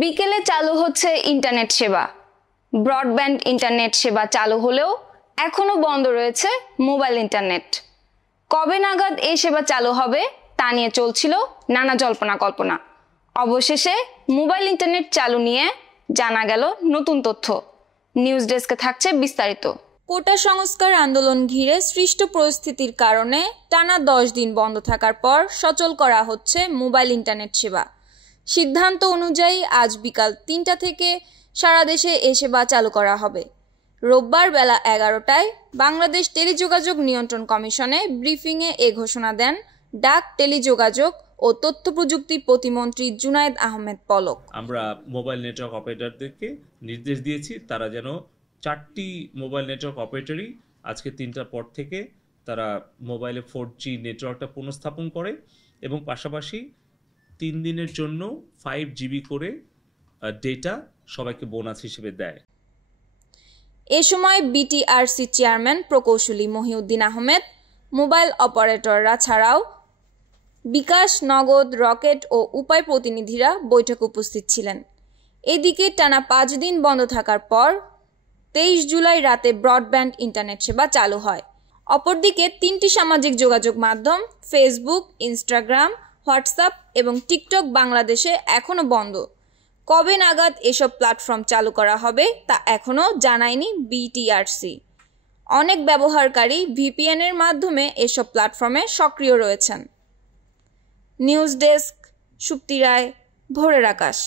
বিকেলে চালু হচ্ছে ইন্টারনেট সেবা। ব্রডব্যান্ড ইন্টারনেট সেবা চালু হলেও এখনো বন্ধ রয়েছে মোবাইল ইন্টারনেট। কবে নাগাদ এই সেবা চালু হবে তা নিয়ে চলছিল নানা জল্পনা কল্পনা। অবশেষে মোবাইল ইন্টারনেট চালু নিয়ে জানা গেল নতুন তথ্য। নিউজ ডেস্কে থাকছে বিস্তারিত। কোটা সংস্কার আন্দোলন ঘিরে সৃষ্ট পরিস্থিতির কারণে টানা 10 দিন বন্ধ থাকার পর সচল করা হচ্ছে মোবাইল ইন্টারনেট সেবা। সিদ্ধান্ত অনুযায়ী আজ বিকাল 3টা থেকে সারা দেশে এ সেবা চালু করা হবে। রোববার বেলা 11টায় বাংলাদেশ টেলিযোগাযোগ নিয়ন্ত্রণ কমিশনে ব্রিফিংয়ে এ ঘোষণা দেন ডাক, টেলিযোগাযোগ ও তথ্য প্রযুক্তি প্রতিমন্ত্রী জুনায়েদ আহমেদ পলক। আমরা মোবাইল নেটওয়ার্ক অপারেটরদেরকে নির্দেশ দিয়েছি তারা যেন 4টি মোবাইল নেটওয়ার্ক অপারেটরই আজকে 3টার পর থেকে তারা মোবাইলে 4G নেটওয়ার্কটা পুনঃস্থাপন করে এবং পাশাপাশি 3 দিনের জন্য 5 GB করে ডেটা সবাইকে বোনাস হিসেবে দেয়। এ সময় বিটিআরসি চেয়ারম্যান প্রকৌশলী মহিউদ্দিন আহমেদ, মোবাইল অপারেটররা ছাড়াও বিকাশ, নগদ, রকেট ও উপায় প্রতিনিধিরা বৈঠকে উপস্থিত ছিলেন। এদিকে টানা 5 দিন বন্ধ থাকার পর 23 জুলাই রাতে ব্রডব্যান্ড ইন্টারনেট সেবা চালু হয়। অপরদিকে 3টি সামাজিক যোগাযোগ মাধ্যম ফেসবুক, ইনস্টাগ্রাম, হোয়াটসঅ্যাপ এবং টিকটক বাংলাদেশে এখনো বন্ধ। কবে নাগাদ এসব প্ল্যাটফর্ম চালু করা হবে তা এখনো জানায়নি বিটিআরসি। অনেক ব্যবহারকারী ভিপিএন এর মাধ্যমে এসব প্ল্যাটফর্মে সক্রিয় রয়েছেন। নিউজ ডেস্ক, সুপ্তি রায়, ভোরের আকাশ।